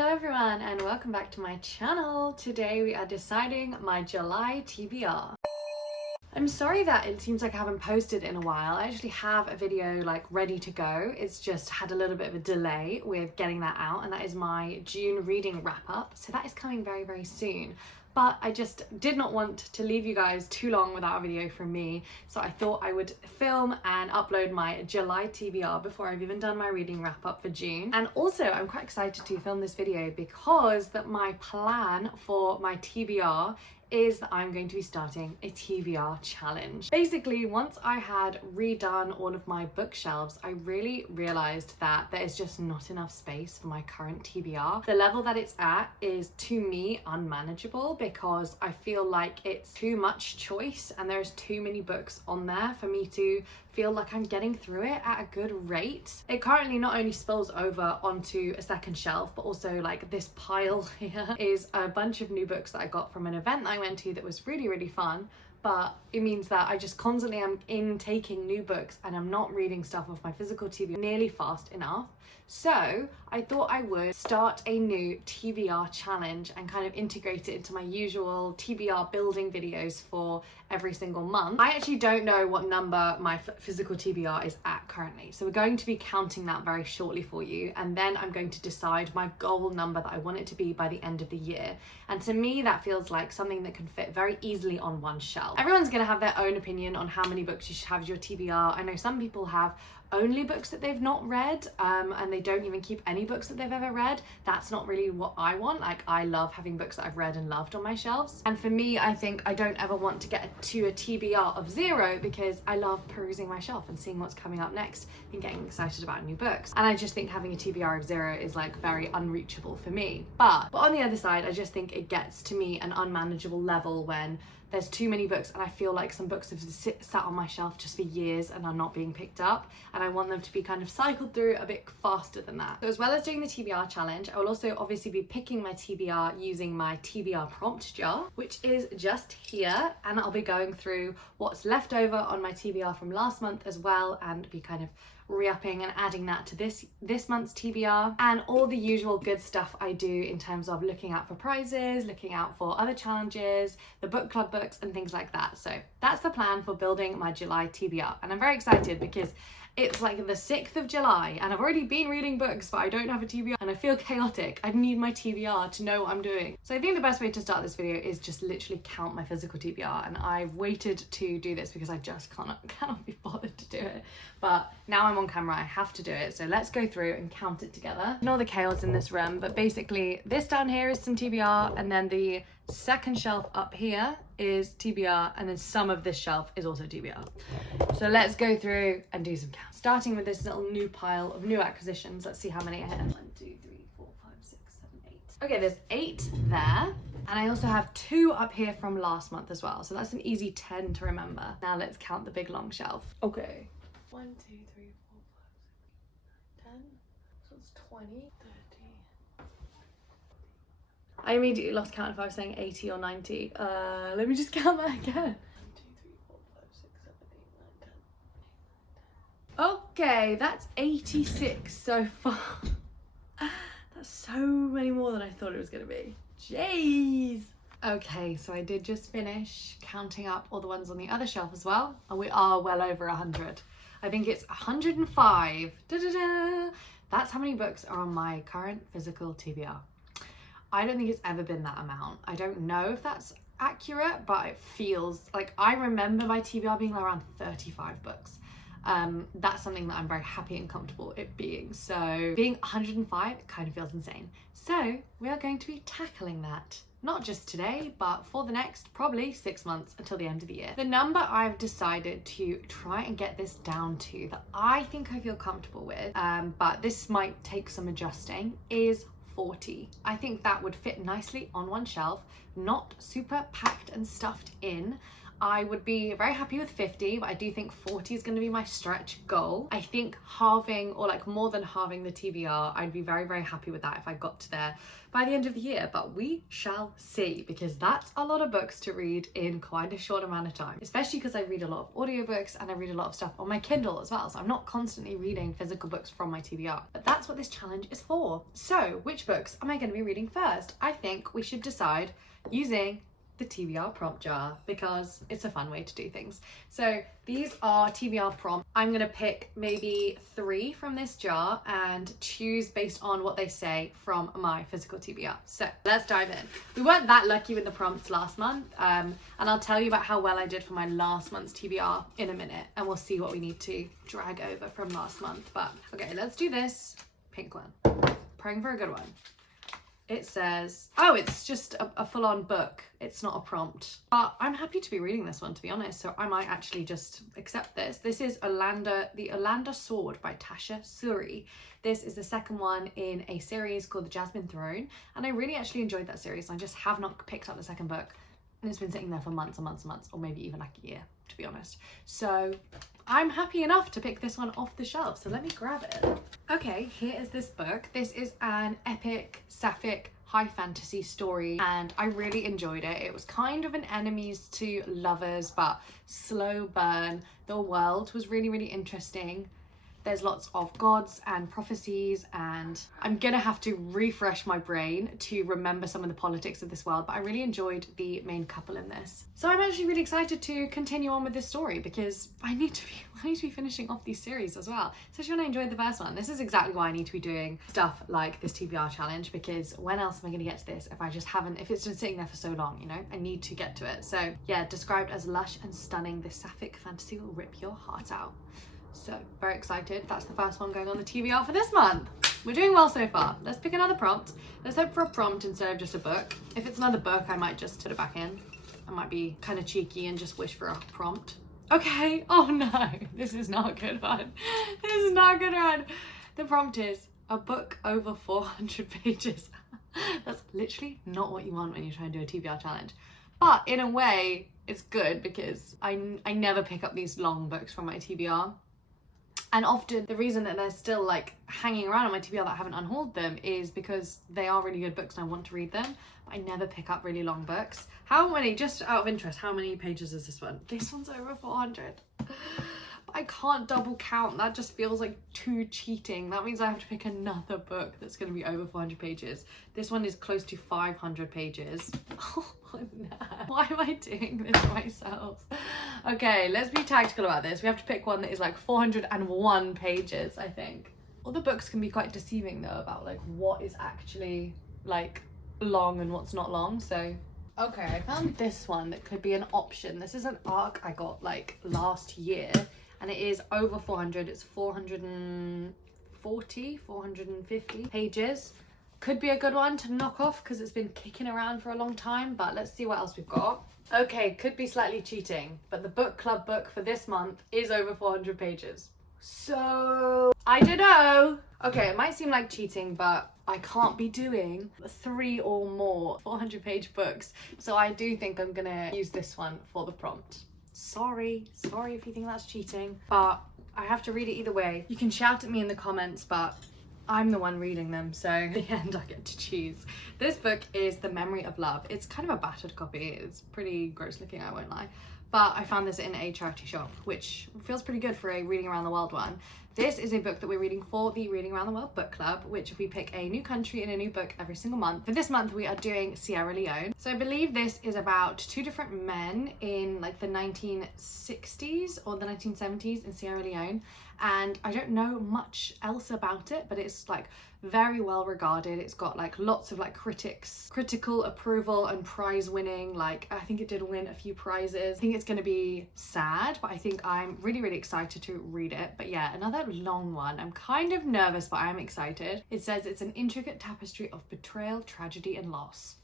Hello everyone and welcome back to my channel. Today we are deciding my July TBR. I'm sorry that it seems like I haven't posted in a while. I actually have a video like ready to go. It's just had a little bit of a delay with getting that out, and that is my June reading wrap up. So that is coming very, very soon. But I just did not want to leave you guys too long without a video from me. So I thought I would film and upload my July TBR before I've even done my reading wrap up for June. And also I'm quite excited to film this video because that my plan for my TBR is that I'm going to be starting a TBR challenge. Basically, once I had redone all of my bookshelves, I really realized that there is just not enough space for my current TBR. The level that it's at is, to me, unmanageable because I feel like it's too much choice and there's too many books on there for me to feel like I'm getting through it at a good rate. It currently not only spills over onto a second shelf, but also like this pile here is a bunch of new books that I got from an event that I went to that was really, really fun. But it means that I just constantly am intaking new books and I'm not reading stuff off my physical TBR nearly fast enough. So I thought I would start a new TBR challenge and kind of integrate it into my usual TBR building videos for every single month. I actually don't know what number my physical TBR is at currently. So we're going to be counting that very shortly for you. And then I'm going to decide my goal number that I want it to be by the end of the year. And to me, that feels like something that can fit very easily on one shelf. Everyone's going to have their own opinion on how many books you should have as your TBR. I know some people have only books that they've not read and they don't even keep any books that they've ever read. That's not really what I want. Like, I love having books that I've read and loved on my shelves. And for me, I think I don't ever want to get to a TBR of 0 because I love perusing my shelf and seeing what's coming up next and getting excited about new books. And I just think having a TBR of 0 is like very unreachable for me. But on the other side, I just think it gets to me an unmanageable level when there's too many books and I feel like some books have sat on my shelf just for years and are not being picked up, and I want them to be kind of cycled through a bit faster than that. So as well as doing the TBR challenge, I will also obviously be picking my TBR using my TBR prompt jar, which is just here, and I'll be going through what's left over on my TBR from last month as well, and be kind of re-upping and adding that to this month's TBR, and all the usual good stuff I do in terms of looking out for prizes, looking out for other challenges, the book club books and things like that. So that's the plan for building my July TBR, and I'm very excited because it's like the 6th of July and I've already been reading books, but I don't have a TBR and I feel chaotic. I need my TBR to know what I'm doing. So I think the best way to start this video is just literally count my physical TBR, and I've waited to do this because I just cannot be bothered to do it. But now I'm on camera, I have to do it. So let's go through and count it together. Ignore the chaos in this room, but basically this down here is some TBR, and then the second shelf up here is TBR, and then some of this shelf is also TBR. So let's go through and do some counts. Starting with this little new pile of new acquisitions. Let's see how many I have. 1, 2, 3, 4, 5, 6, 7, 8. Okay, there's 8 there. And I also have 2 up here from last month as well. So that's an easy 10 to remember. Now let's count the big long shelf. Okay. 1, 2, 3, 4, 5, 6, 10. So it's 20, 30. I immediately lost count if I was saying 80 or 90. Let me just count that again. 1, 2, 3, 4, 5, 6, 7, 8, 9, 10. Okay, that's 86 so far. That's so many more than I thought it was gonna be. Jeez. Okay, so I did just finish counting up all the ones on the other shelf as well, and we are well over 100. I think it's 105. Da-da-da. That's how many books are on my current physical TBR. I don't think it's ever been that amount. I don't know if that's accurate, but it feels like I remember my TBR being around 35 books. That's something that I'm very happy and comfortable it being. So being 105 kind of feels insane. So we are going to be tackling that. Not just today, but for the next probably 6 months until the end of the year. The number I've decided to try and get this down to that I think I feel comfortable with, but this might take some adjusting, is 40. I think that would fit nicely on one shelf, not super packed and stuffed in. I would be very happy with 50, but I do think 40 is going to be my stretch goal. I think halving, or like more than halving the TBR, I'd be very, very happy with that if I got to there by the end of the year, but we shall see, because that's a lot of books to read in quite a short amount of time, especially because I read a lot of audiobooks and I read a lot of stuff on my Kindle as well, so I'm not constantly reading physical books from my TBR, but that's what this challenge is for. So which books am I going to be reading first? I think we should decide using the TBR prompt jar, because it's a fun way to do things. So these are TBR prompts. I'm gonna pick maybe 3 from this jar and choose based on what they say from my physical TBR. So let's dive in. We weren't that lucky with the prompts last month, and I'll tell you about how well I did for my last month's TBR in a minute, and we'll see what we need to drag over from last month. But okay, let's do this pink one. Praying for a good one. It says, oh, it's just a full-on book. It's not a prompt. But I'm happy to be reading this one, to be honest, so I might actually just accept this. This is The Olander Sword by Tasha Suri. This is the second one in a series called The Jasmine Throne, and I really actually enjoyed that series. I just have not picked up the second book, and it's been sitting there for months and months and months, or maybe even like a year, to be honest. So I'm happy enough to pick this one off the shelf, so let me grab it. Okay, here is this book. This is an epic sapphic high fantasy story, and I really enjoyed it. It was kind of an enemies to lovers, but slow burn. The world was really, really interesting. There's lots of gods and prophecies, and I'm gonna have to refresh my brain to remember some of the politics of this world, but I really enjoyed the main couple in this. So I'm actually really excited to continue on with this story, because I need to be finishing off these series as well, especially when I enjoyed the first one. This is exactly why I need to be doing stuff like this TBR challenge, because when else am I gonna get to this if it's been sitting there for so long, you know? I need to get to it. So yeah, described as lush and stunning, this sapphic fantasy will rip your heart out. So very excited. That's the first one going on the TBR for this month. We're doing well so far. Let's pick another prompt. Let's hope for a prompt instead of just a book. If it's another book, I might just put it back in. I might be kind of cheeky and just wish for a prompt. Okay. Oh no, this is not a good one. This is not a good one. The prompt is a book over 400 pages. That's literally not what you want when you're trying to do a TBR challenge. But in a way, it's good, because I never pick up these long books from my TBR. And often the reason that they're still like hanging around on my TBR that I haven't unhauled them is because they are really good books and I want to read them. But I never pick up really long books. How many, just out of interest, how many pages is this one? This one's over 400. I can't double count. That just feels like too cheating. That means I have to pick another book that's going to be over 400 pages. This one is close to 500 pages. Oh no. Why am I doing this to myself? Okay, let's be tactical about this. We have to pick one that is like 401 pages, I think. All the books can be quite deceiving though, about like what is actually like long and what's not long. So okay, I found this one that could be an option. This is an ARC I got like last year, and it is over 400. It's 450 pages. Could be a good one to knock off because it's been kicking around for a long time, but let's see what else we've got. Okay, could be slightly cheating, but the book club book for this month is over 400 pages. So I don't know. Okay, it might seem like cheating, but I can't be doing 3 or more 400-page books. So I do think I'm gonna use this one for the prompt. Sorry if you think that's cheating, but I have to read it either way. You can shout at me in the comments, but I'm the one reading them, so in the end I get to choose. This book is The Memory of Love. It's kind of a battered copy. It's pretty gross looking, I won't lie. But I found this in a charity shop, which feels pretty good for a Reading Around the World one. This is a book that we're reading for the Reading Around the World book club, which we pick a new country and a new book every single month. For this month, we are doing Sierra Leone. So I believe this is about 2 different men in like the 1960s or the 1970s in Sierra Leone. And I don't know much else about it, but it's like very well regarded. It's got like lots of like critical approval and prize winning. Like I think it did win a few prizes. I think it's going to be sad, but I think I'm really, really excited to read it. But yeah, another long one. I'm kind of nervous, but I'm excited. It says it's an intricate tapestry of betrayal, tragedy, and loss.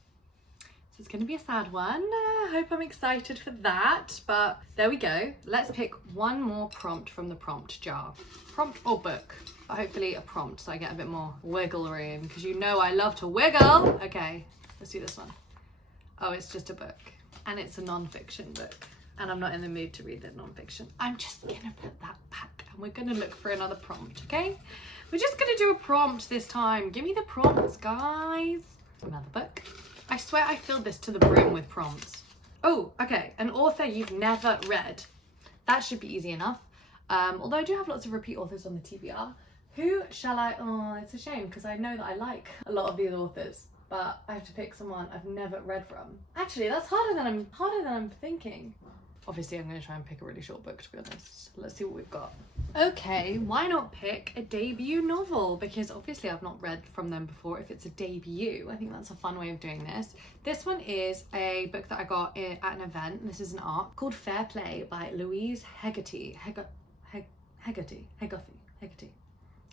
So it's going to be a sad one. I hope I'm excited for that, but there we go. Let's pick one more prompt from the prompt jar. Prompt or book? Hopefully a prompt so I get a bit more wiggle room, because you know I love to wiggle. Okay, let's do this one. Oh, it's just a book, and it's a non-fiction book. and I'm not in the mood to read the non-fiction. I'm just gonna put that back and we're gonna look for another prompt, okay? We're just gonna do a prompt this time. Give me the prompts, guys. Another book. I swear I filled this to the brim with prompts. Oh, okay, an author you've never read. That should be easy enough. Although I do have lots of repeat authors on the TBR. Who shall I, oh, it's a shame because I know that I like a lot of these authors, but I have to pick someone I've never read from. Actually, that's harder than I'm thinking. Obviously, I'm gonna try and pick a really short book, to be honest. Let's see what we've got. Okay, why not pick a debut novel? Because obviously I've not read from them before if it's a debut. I think that's a fun way of doing this. This one is a book that I got at an event. This is an art called Fair Play by Louise Hegarty. Hegarty.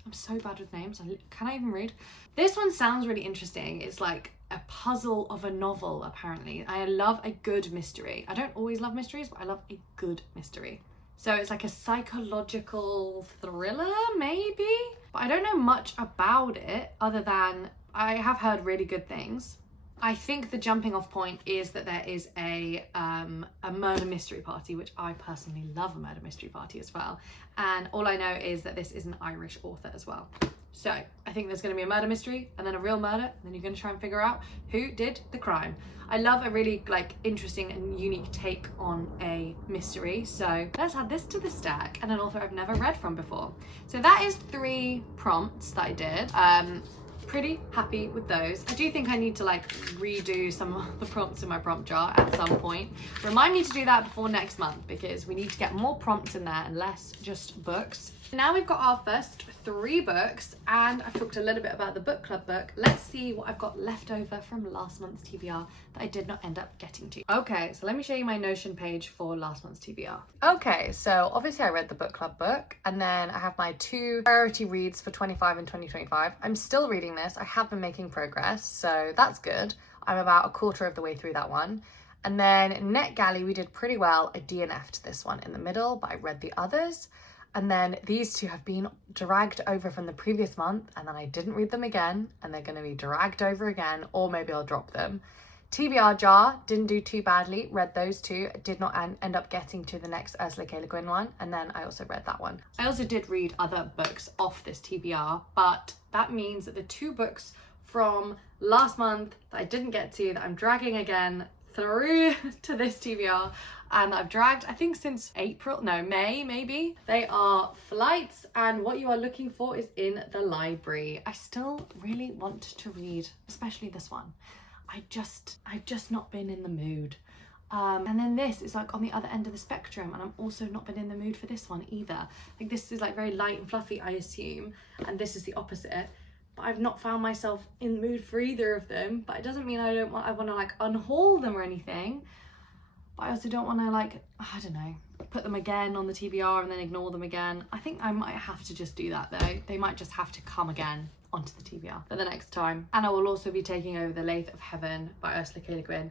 I'm so bad with names. Can I even read? This one sounds really interesting. It's like a puzzle of a novel, apparently. I love a good mystery. I don't always love mysteries, but I love a good mystery. So it's like a psychological thriller, maybe? But I don't know much about it other than I have heard really good things. I think the jumping off point is that there is a murder mystery party, which I personally love a murder mystery party as well. And all I know is that this is an Irish author as well. So I think there's going to be a murder mystery and then a real murder, and then you're going to try and figure out who did the crime. I love a really like interesting and unique take on a mystery. So let's add this to the stack, and an author I've never read from before. So that is 3 prompts that I did. Pretty happy with those. I do think I need to like redo some of the prompts in my prompt jar at some point. Remind me to do that before next month because we need to get more prompts in there and less just books. Now we've got our first 3 books, and I've talked a little bit about the book club book. Let's see what I've got left over from last month's TBR that I did not end up getting to. Okay, so let me show you my Notion page for last month's TBR. Okay, so obviously I read the book club book, and then I have my 2 priority reads for 25 and 2025. I'm still reading this. I have been making progress, so that's good. I'm about a quarter of the way through that one. And then NetGalley, we did pretty well. I DNF'd this one in the middle, but I read the others. And then these 2 have been dragged over from the previous month, and then I didn't read them again, and they're going to be dragged over again, or maybe I'll drop them. TBR jar, didn't do too badly, read those 2, did not end up getting to the next Ursula K. Le Guin one, and then I also read that one. I also did read other books off this TBR, but that means that the 2 books from last month that I didn't get to, that I'm dragging again through to this TBR, and I've dragged I think since May maybe. They are Flights and What You Are Looking For Is in the Library. I still really want to read, especially this one. I've just not been in the mood. And then this is like on the other end of the spectrum, and I'm also not been in the mood for this one either. Like this is like very light and fluffy, I assume, and this is the opposite. But I've not found myself in the mood for either of them. But it doesn't mean I want to like unhaul them or anything. But I also don't want to like, I don't know, put them again on the TBR and then ignore them again. I think I might have to just do that though. They might just have to come again onto the TBR for the next time. And I will also be taking over The Lathe of Heaven by Ursula K. Le Guin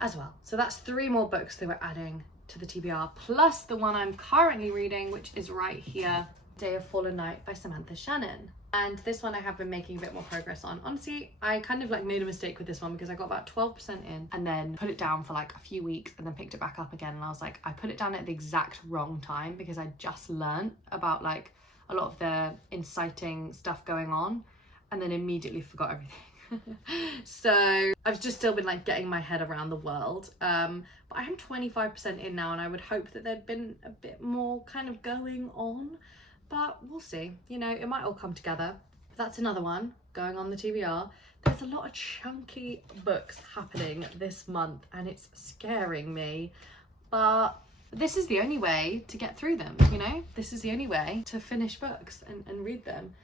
as well. So that's 3 more books that we're adding to the TBR, plus the one I'm currently reading, which is right here, Day of Fallen Night by Samantha Shannon. And this one I have been making a bit more progress on. Honestly, I kind of like made a mistake with this one because I got about 12% in and then put it down for like a few weeks and then picked it back up again. And I was like, I put it down at the exact wrong time because I just learned about like a lot of the inciting stuff going on and then immediately forgot everything. So I've just still been like getting my head around the world. But I am 25% in now, and I would hope that there'd been a bit more kind of going on. But we'll see, you know, it might all come together. That's another one going on the TBR. There's a lot of chunky books happening this month and it's scaring me. But this is the only way to get through them, you know? This is the only way to finish books and read them.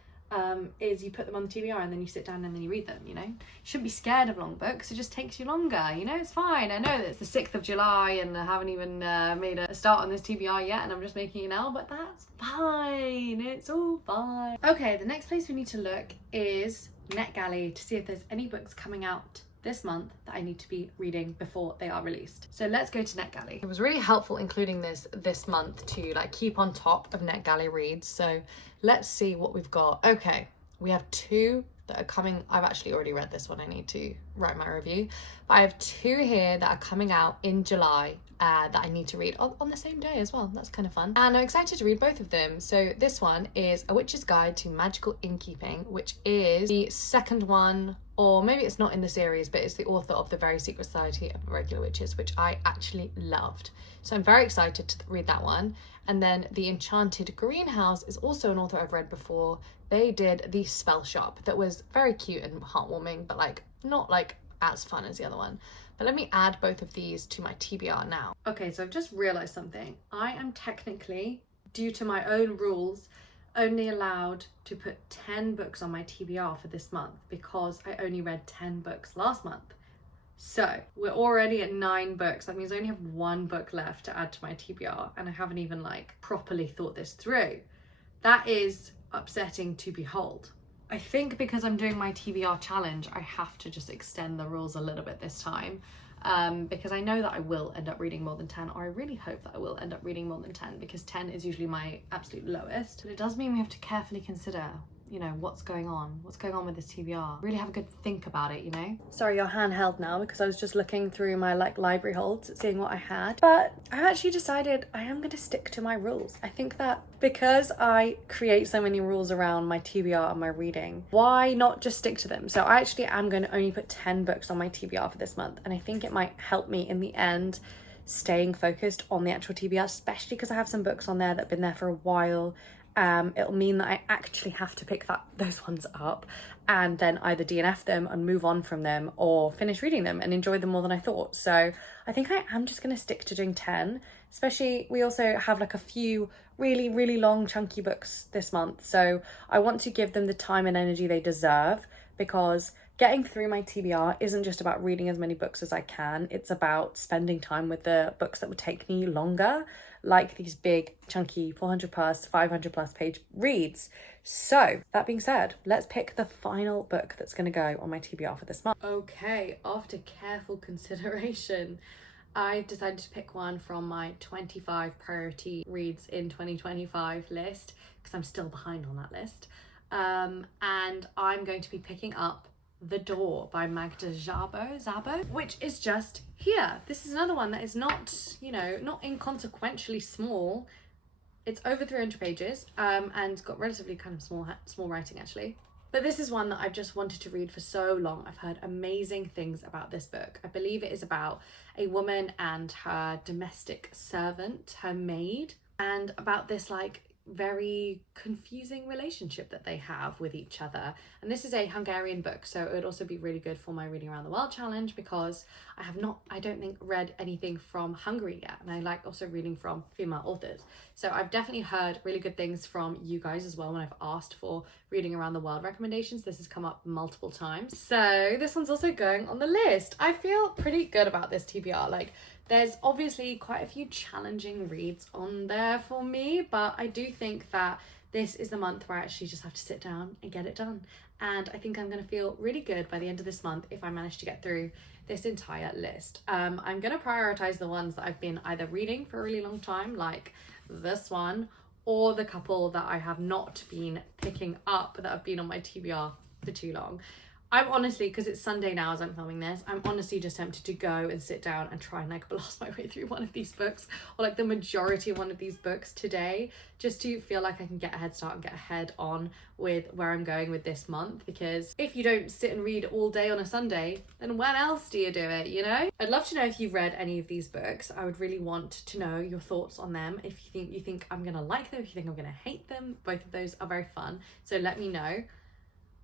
Is you put them on the TBR and then you sit down and then you read them, you know? You shouldn't be scared of long books, it just takes you longer, you know? It's fine. I know that it's the 6th of July and I haven't even made a start on this TBR yet and I'm just making it now, but that's fine. It's all fine. Okay, the next place we need to look is NetGalley to see if there's any books coming out this month that I need to be reading before they are released. So let's go to NetGalley. It was really helpful including this month to like keep on top of NetGalley reads. So let's see what we've got. Okay, we have 2 that are coming. I've actually already read this one. I need to write my review. But I have 2 here that are coming out in July that I need to read on the same day as well. That's kind of fun. And I'm excited to read both of them. So this one is A Witch's Guide to Magical Innkeeping, which is the second one, or maybe it's not in the series, but it's the author of The Very Secret Society of Regular Witches, which I actually loved. So I'm very excited to read that one. And then The Enchanted Greenhouse is also an author I've read before. They did The Spell Shop, that was very cute and heartwarming, but like not like as fun as the other one. But let me add both of these to my TBR now. Okay, so I've just realized something. I am technically, due to my own rules, only allowed to put 10 books on my TBR for this month because I only read 10 books last month. So we're already at 9 books. That means I only have 1 book left to add to my TBR, and I haven't even like properly thought this through. That is upsetting to behold. I think because I'm doing my TBR challenge, I have to just extend the rules a little bit this time, because I know that I will end up reading more than 10, or I really hope that I will end up reading more than 10, because 10 is usually my absolute lowest. But it does mean we have to carefully consider, you know, what's going on with this TBR. Really have a good think about it, you know? Sorry, you're handheld now because I was just looking through my like library holds, seeing what I had. But I actually decided I am gonna stick to my rules. I think that because I create so many rules around my TBR and my reading, why not just stick to them? So I actually am going to only put 10 books on my TBR for this month. And I think it might help me in the end staying focused on the actual TBR, especially because I have some books on there that have been there for a while. It'll mean that I actually have to pick those ones up and then either DNF them and move on from them, or finish reading them and enjoy them more than I thought. So I think I am just going to stick to doing 10, especially we also have like a few really long chunky books this month. So I want to give them the time and energy they deserve, because getting through my TBR isn't just about reading as many books as I can. It's about spending time with the books that would take me longer, like these big, chunky 400 plus, 500 plus page reads. So that being said, let's pick the final book that's going to go on my TBR for this month. Okay, after careful consideration, I decided to pick one from my 25 priority reads in 2025 list, because I'm still behind on that list. And I'm going to be picking up The Door by Magda Szabo, which is just here. This is another one that is not, you know, not inconsequentially small. It's over 300 pages and got relatively kind of small writing actually. But this is one that I've just wanted to read for so long. I've heard amazing things about this book. I believe it is about a woman and her domestic servant, her maid, and about this like very confusing relationship that they have with each other. And this is a Hungarian book, so it would also be really good for my Reading Around the World challenge, because I don't think read anything from Hungary yet, and I like also reading from female authors. So I've definitely heard really good things from you guys as well when I've asked for Reading Around the World recommendations. This has come up multiple times, so this one's also going on the list. I feel pretty good about this TBR. Like, there's obviously quite a few challenging reads on there for me, but I do think that this is the month where I actually just have to sit down and get it done. And I think I'm going to feel really good by the end of this month if I manage to get through this entire list. I'm going to prioritize the ones that I've been either reading for a really long time, like this one, or the couple that I have not been picking up that have been on my TBR for too long. I'm honestly, because it's Sunday now as I'm filming this, I'm honestly just tempted to go and sit down and try and like blast my way through one of these books, or like the majority of one of these books today, just to feel like I can get a head start and get ahead on with where I'm going with this month. Because if you don't sit and read all day on a Sunday, then when else do you do it, you know? I'd love to know if you've read any of these books. I would really want to know your thoughts on them. If you think I'm gonna like them, if you think I'm gonna hate them, both of those are very fun, so let me know.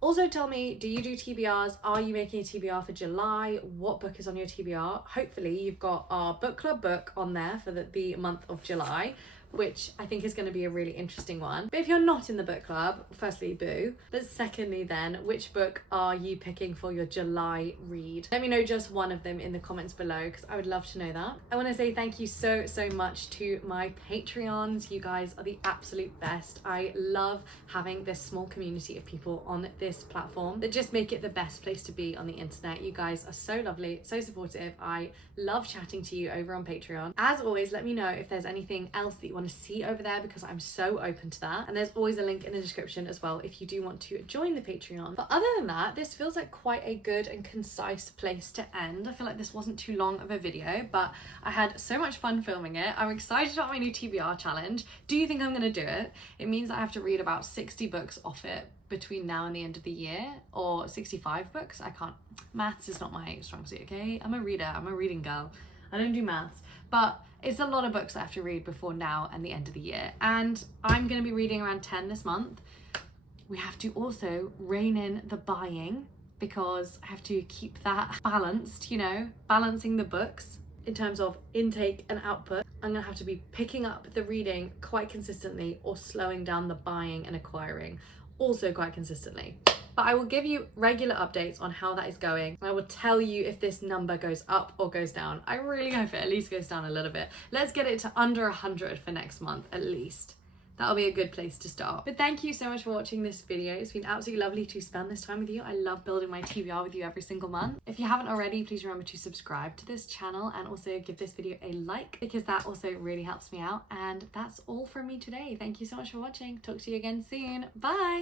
Also tell me, do you do TBRs? Are you making a TBR for July? What book is on your TBR? Hopefully you've got our book club book on there for the month of July, which I think is going to be a really interesting one. But if you're not in the book club, firstly, boo. But secondly then, which book are you picking for your July read? Let me know just one of them in the comments below, because I would love to know that. I want to say thank you so much to my Patreons. You guys are the absolute best. I love having this small community of people on this platform that just make it the best place to be on the internet. You guys are so lovely, so supportive. I love chatting to you over on Patreon. As always, let me know if there's anything else that you want want to see over there, because I'm so open to that. And there's always a link in the description as well if you do want to join the Patreon. But other than that, this feels like quite a good and concise place to end. I feel like this wasn't too long of a video, but I had so much fun filming it. I'm excited about my new TBR challenge. Do you think I'm going to do it? It means I have to read about 60 books off it between now and the end of the year, or 65 books. I can't, maths is not my strong suit, okay? I'm a reader, I'm a reading girl. I don't do maths, but it's a lot of books I have to read before now and the end of the year. And I'm gonna be reading around 10 this month. We have to also rein in the buying, because I have to keep that balanced, you know, balancing the books in terms of intake and output. I'm gonna have to be picking up the reading quite consistently, or slowing down the buying and acquiring also quite consistently. But I will give you regular updates on how that is going. I will tell you if this number goes up or goes down. I really hope it at least goes down a little bit. Let's get it to under 100 for next month at least. That'll be a good place to start. But thank you so much for watching this video. It's been absolutely lovely to spend this time with you. I love building my TBR with you every single month. If you haven't already, please remember to subscribe to this channel and also give this video a like, because that also really helps me out. And that's all from me today. Thank you so much for watching. Talk to you again soon. Bye.